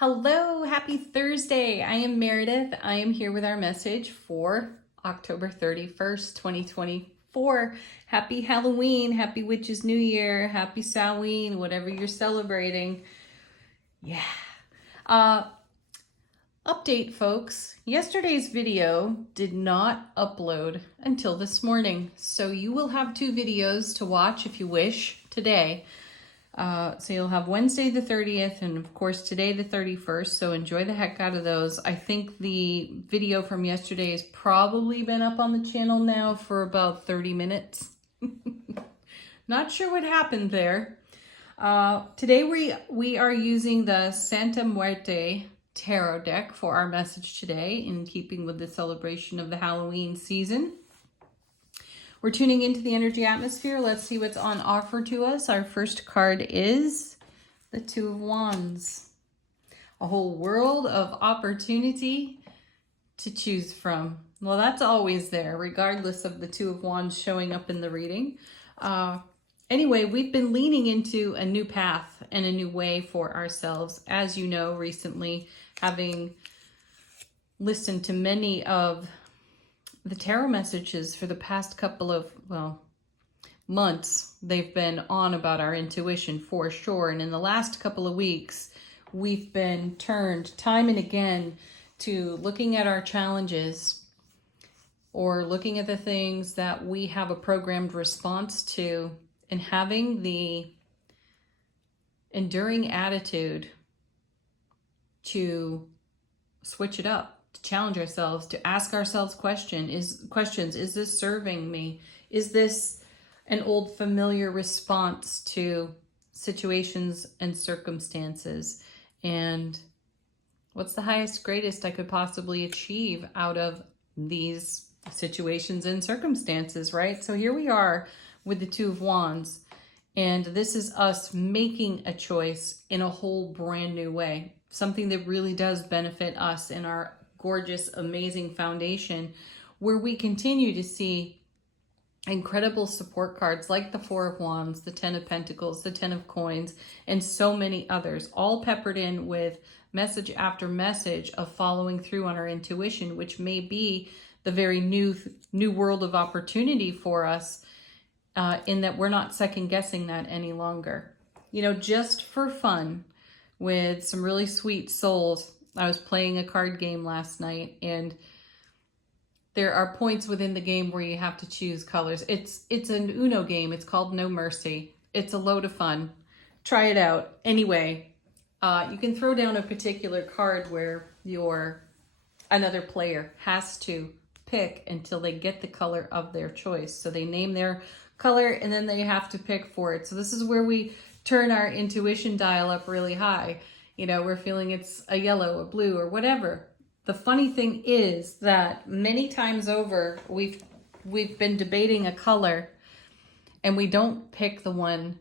Hello, happy Thursday. I am Meredith. I am here with our message for October 31st, 2024. Happy Halloween, happy Witches New Year, happy Samhain, whatever you're celebrating. Yeah. Update, folks. Yesterday's video did not upload until this morning, so you will have two videos to watch if you wish today. So you'll have Wednesday the 30th and of course today the 31st, so enjoy the heck out of those. I think the video from yesterday has probably been up on the channel now for about 30 minutes. Not sure what happened there. Today we are using the Santa Muerte tarot deck for our message today, in keeping with the celebration of the Halloween season. We're tuning into the energy atmosphere. Let's see what's on offer to us. Our first card is the Two of Wands. A whole world of opportunity to choose from. Well, that's always there, regardless of the Two of Wands showing up in the reading. Anyway, we've been leaning into a new path and a new way for ourselves. As you know, recently, having listened to many of the tarot messages for the past couple of, months, they've been on about our intuition for sure. And in the last couple of weeks, we've been turned time and again to looking at our challenges or looking at the things that we have a programmed response to, and having the enduring attitude to switch it up, to challenge ourselves, to ask ourselves questions. Is this serving me? Is this an old familiar response to situations and circumstances? And what's the highest, greatest I could possibly achieve out of these situations and circumstances, right? So here we are with the Two of Wands, and this is us making a choice in a whole brand new way. Something that really does benefit us in our gorgeous, amazing foundation, where we continue to see incredible support cards like the Four of Wands, the Ten of Pentacles, the Ten of Coins, and so many others, all peppered in with message after message of following through on our intuition, which may be the very new world of opportunity for us, in that we're not second guessing that any longer. You know, just for fun, with some really sweet souls, I was playing a card game last night, and there are points within the game where you have to choose colors. It's an Uno game. It's called No Mercy. It's a load of fun. Try it out. Anyway, you can throw down a particular card where another player has to pick until they get the color of their choice. So they name their color and then they have to pick for it. So this is where we turn our intuition dial up really high. You know, we're feeling it's a yellow, a blue, or whatever. The funny thing is that many times over, we've been debating a color and we don't pick the one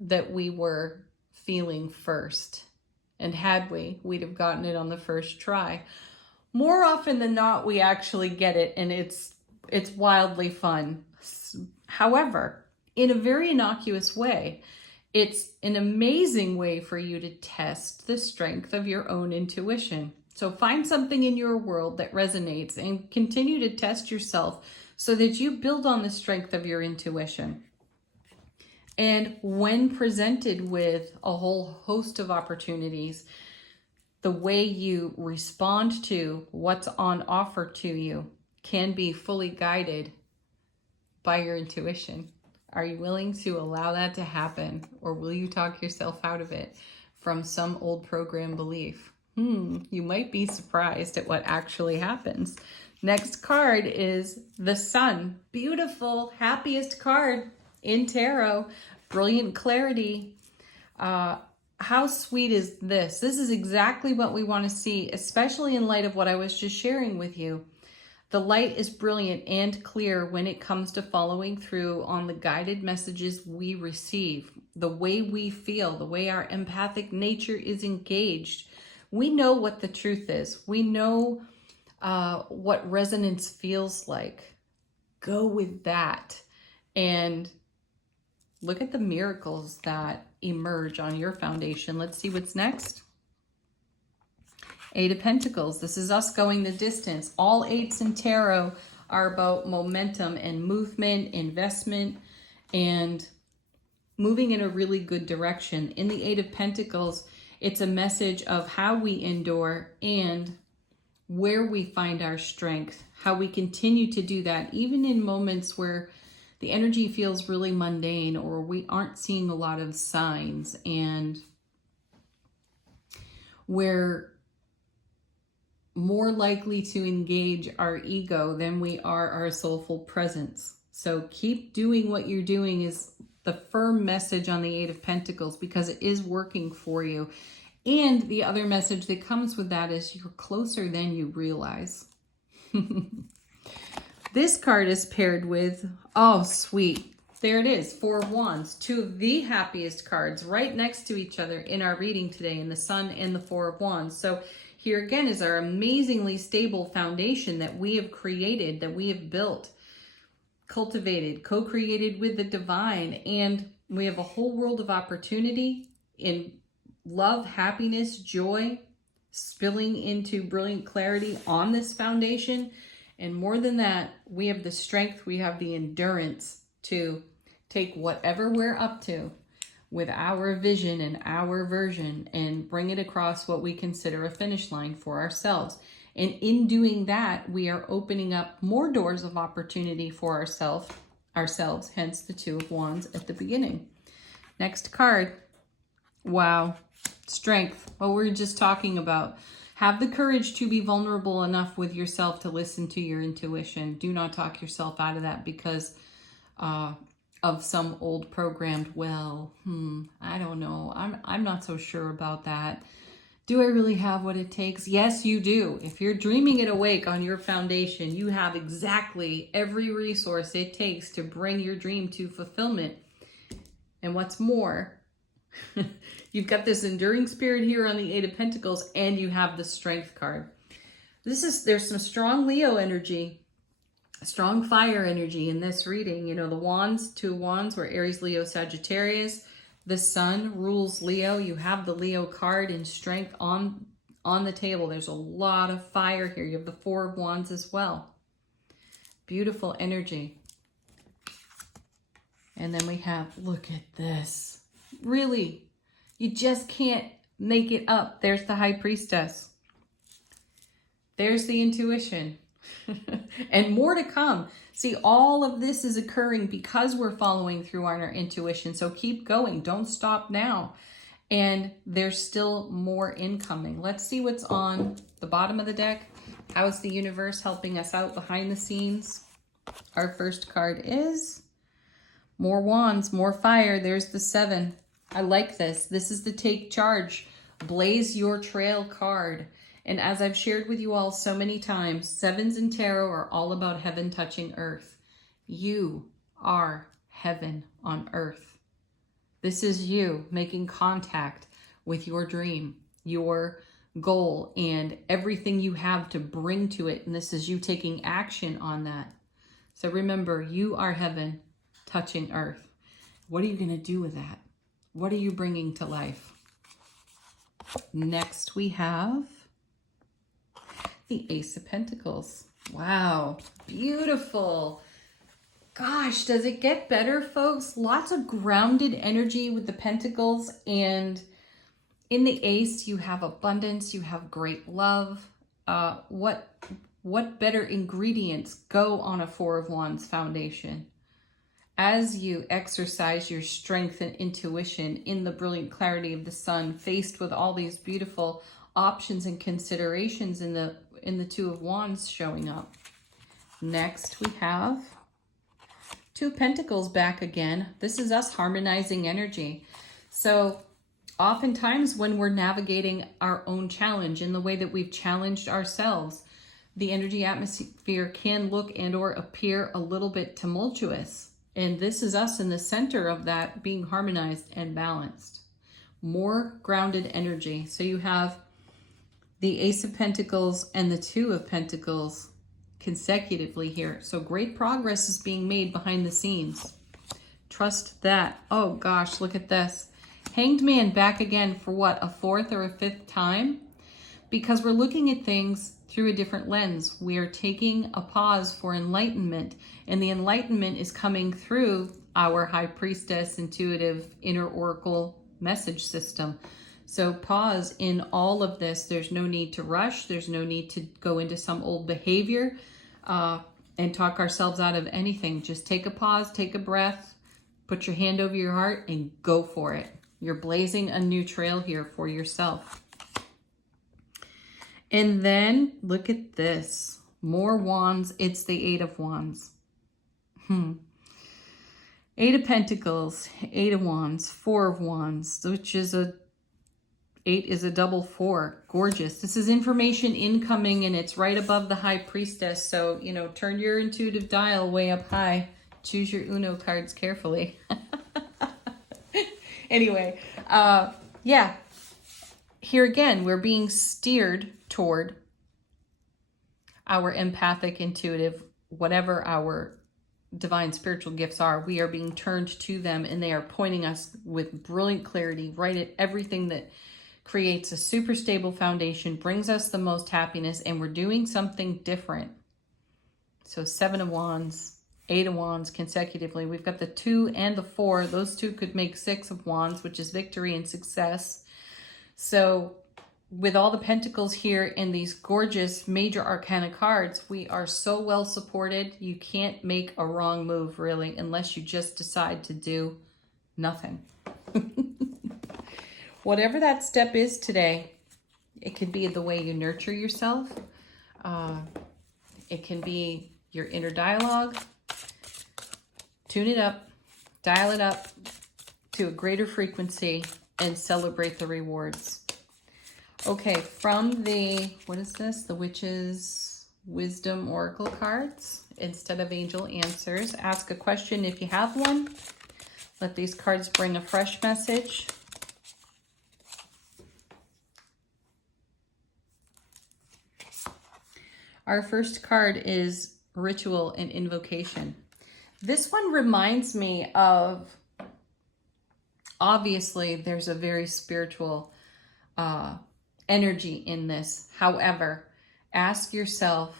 that we were feeling first. And had we'd have gotten it on the first try. More often than not, we actually get it, and it's wildly fun. However, in a very innocuous way, it's an amazing way for you to test the strength of your own intuition. So find something in your world that resonates and continue to test yourself so that you build on the strength of your intuition. And when presented with a whole host of opportunities, the way you respond to what's on offer to you can be fully guided by your intuition. Are you willing to allow that to happen, or will you talk yourself out of it from some old program belief? You might be surprised at what actually happens. Next card is the Sun. Beautiful, happiest card in tarot. Brilliant clarity. How sweet is this? This is exactly what we want to see, especially in light of what I was just sharing with you. The light is brilliant and clear when it comes to following through on the guided messages we receive, the way we feel, the way our empathic nature is engaged. We know what the truth is. We know what resonance feels like. Go with that and look at the miracles that emerge on your foundation. Let's see what's next. Eight of Pentacles. This is us going the distance. All eights in tarot are about momentum and movement, investment, and moving in a really good direction. In the Eight of Pentacles, it's a message of how we endure and where we find our strength, how we continue to do that, even in moments where the energy feels really mundane or we aren't seeing a lot of signs, and we're more likely to engage our ego than we are our soulful presence. So keep doing what you're doing is the firm message on the Eight of Pentacles, because it is working for you. And the other message that comes with that is you're closer than you realize. This card is paired with, oh, sweet. There it is, Four of Wands. Two of the happiest cards right next to each other in our reading today, in the Sun and the Four of Wands. So here again is our amazingly stable foundation that we have created, that we have built, cultivated, co-created with the divine. And we have a whole world of opportunity in love, happiness, joy, spilling into brilliant clarity on this foundation. And more than that, we have the strength, we have the endurance to take whatever we're up to with our vision and our version and bring it across what we consider a finish line for ourselves. And in doing that, we are opening up more doors of opportunity for ourselves, hence the Two of Wands at the beginning. Next card. Wow. Strength. What we were just talking about. Have the courage to be vulnerable enough with yourself to listen to your intuition. Do not talk yourself out of that because of some old programmed, I don't know. I'm not so sure about that. Do I really have what it takes? Yes, you do. If you're dreaming it awake on your foundation, you have exactly every resource it takes to bring your dream to fulfillment. And what's more, you've got this enduring spirit here on the Eight of Pentacles, and you have the Strength card. There's some strong Leo energy, strong fire energy in this reading. You know, the Wands, Two of Wands were Aries, Leo, Sagittarius. The Sun rules Leo. You have the Leo card and Strength on the table. There's a lot of fire here. You have the Four of Wands as well. Beautiful energy. And then we have, look at this. Really, you just can't make it up. There's the High Priestess. There's the intuition. And more to come. See, all of this is occurring because we're following through on our intuition. So keep going. Don't stop now. And there's still more incoming. Let's see what's on the bottom of the deck. How is the universe helping us out behind the scenes? Our first card is more wands, more fire. There's the Seven. I like this. This is the Take Charge, Blaze Your Trail card. And as I've shared with you all so many times, sevens in tarot are all about heaven touching earth. You are heaven on earth. This is you making contact with your dream, your goal, and everything you have to bring to it. And this is you taking action on that. So remember, you are heaven touching earth. What are you going to do with that? What are you bringing to life? Next, we have the Ace of Pentacles. Wow, beautiful. Gosh, does it get better, folks? Lots of grounded energy with the Pentacles. And in the Ace, you have abundance, you have great love. What better ingredients go on a Four of Wands foundation? As you exercise your strength and intuition in the brilliant clarity of the sun, faced with all these beautiful options and considerations in the Two of Wands showing up. Next, we have Two of Pentacles back again. This is us harmonizing energy. So oftentimes when we're navigating our own challenge in the way that we've challenged ourselves, the energy atmosphere can look and or appear a little bit tumultuous. And this is us in the center of that, being harmonized and balanced. More grounded energy. So you have the Ace of Pentacles and the Two of Pentacles consecutively here. So great progress is being made behind the scenes. Trust that. Oh gosh, look at this. Hanged Man back again for what, a fourth or a fifth time? because we're looking at things through a different lens. We are taking a pause for enlightenment, and the enlightenment is coming through our high priestess, intuitive, inner oracle message system. So pause in all of this. There's no need to rush. There's no need to go into some old behavior and talk ourselves out of anything. Just take a pause, take a breath, put your hand over your heart and go for it. You're blazing a new trail here for yourself. And then look at this. More wands. It's the Eight of Wands. Eight of Pentacles, Eight of Wands, Four of Wands, which is eight is a double four. Gorgeous. This is information incoming and it's right above the High Priestess. So, you know, turn your intuitive dial way up high. Choose your Uno cards carefully. Anyway, yeah. Here again, we're being steered toward our empathic, intuitive, whatever our divine spiritual gifts are. We are being turned to them and they are pointing us with brilliant clarity right at everything that creates a super stable foundation, brings us the most happiness, and we're doing something different. So Seven of Wands, Eight of Wands consecutively. We've got the 2 and the 4. Those two could make Six of Wands, which is victory and success. So with all the pentacles here and these gorgeous major arcana cards, we are so well supported. You can't make a wrong move, really, unless you just decide to do nothing. Whatever that step is today, it could be the way you nurture yourself. It can be your inner dialogue. Tune it up, dial it up to a greater frequency, and celebrate the rewards. Okay, from the, what is this? The Witch's Wisdom Oracle cards. Instead of angel answers, ask a question if you have one. Let these cards bring a fresh message. Our first card is Ritual and Invocation. This one reminds me of, obviously, there's a very spiritual energy in this. However, ask yourself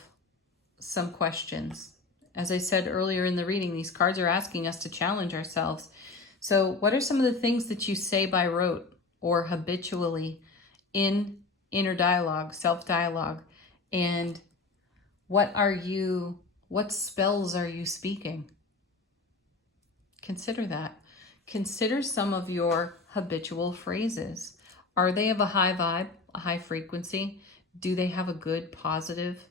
some questions. As I said earlier in the reading, these cards are asking us to challenge ourselves. So what are some of the things that you say by rote or habitually in inner dialogue, self-dialogue? And what spells are you speaking? Consider that. Consider some of your habitual phrases. Are they of a high vibe, a high frequency? Do they have a good, positive,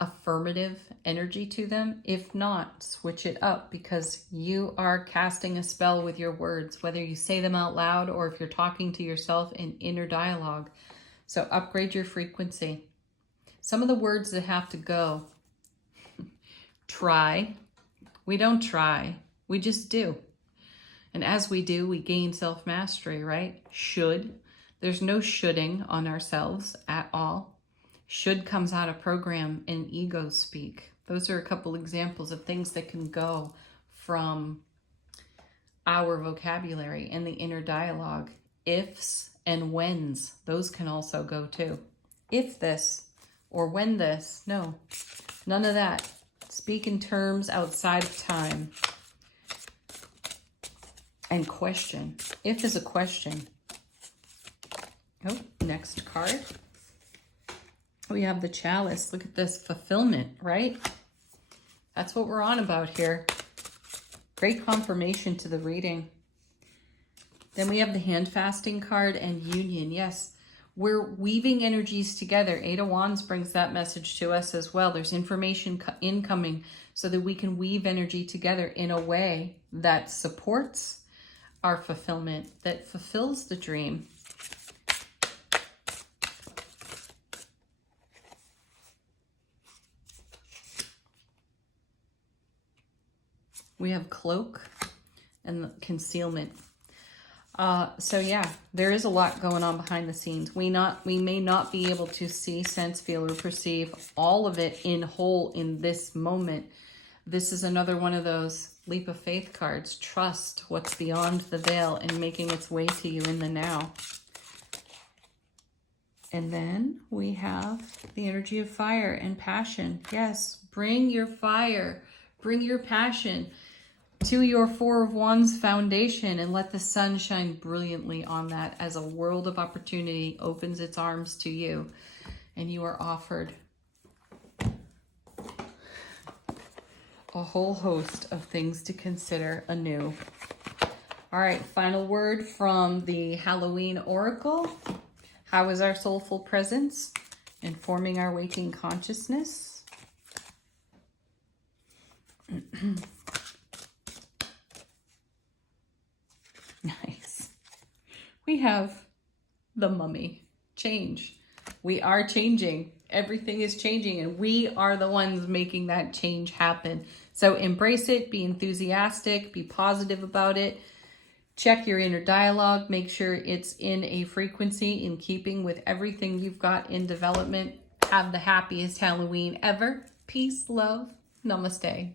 affirmative energy to them? If not, switch it up, because you are casting a spell with your words, whether you say them out loud or if you're talking to yourself in inner dialogue. So upgrade your frequency. Some of the words that have to go. Try. We don't try. We just do. And as we do, we gain self-mastery, right? Should. There's no shoulding on ourselves at all. Should comes out of program and ego speak. Those are a couple examples of things that can go from our vocabulary and the inner dialogue. Ifs and whens, those can also go too. If this or when this, no, none of that. Speak in terms outside of time. And question. If is a question. Oh, next card. We have the Chalice. Look at this. Fulfillment, right? That's what we're on about here. Great confirmation to the reading. Then we have the Hand Fasting card and Union. Yes, we're weaving energies together. Eight of Wands brings that message to us as well. There's information incoming so that we can weave energy together in a way that supports our fulfillment, that fulfills the dream. We have Cloak and Concealment. So yeah, there is a lot going on behind the scenes. We may not be able to see, sense, feel, or perceive all of it in whole in this moment. This is another one of those leap of faith cards. Trust what's beyond the veil and making its way to you in the now. And then we have the energy of fire and passion. Yes, bring your fire, bring your passion to your Four of Wands foundation and let the sun shine brilliantly on that as a world of opportunity opens its arms to you and you are offered a whole host of things to consider anew. All right, final word from the Halloween Oracle. How is our soulful presence informing our waking consciousness? Nice. We have the Mummy. Change. We are changing. Everything is changing, and we are the ones making that change happen. So embrace it, be enthusiastic, be positive about it. Check your inner dialogue. Make sure it's in a frequency in keeping with everything you've got in development. Have the happiest Halloween ever. Peace, love, namaste.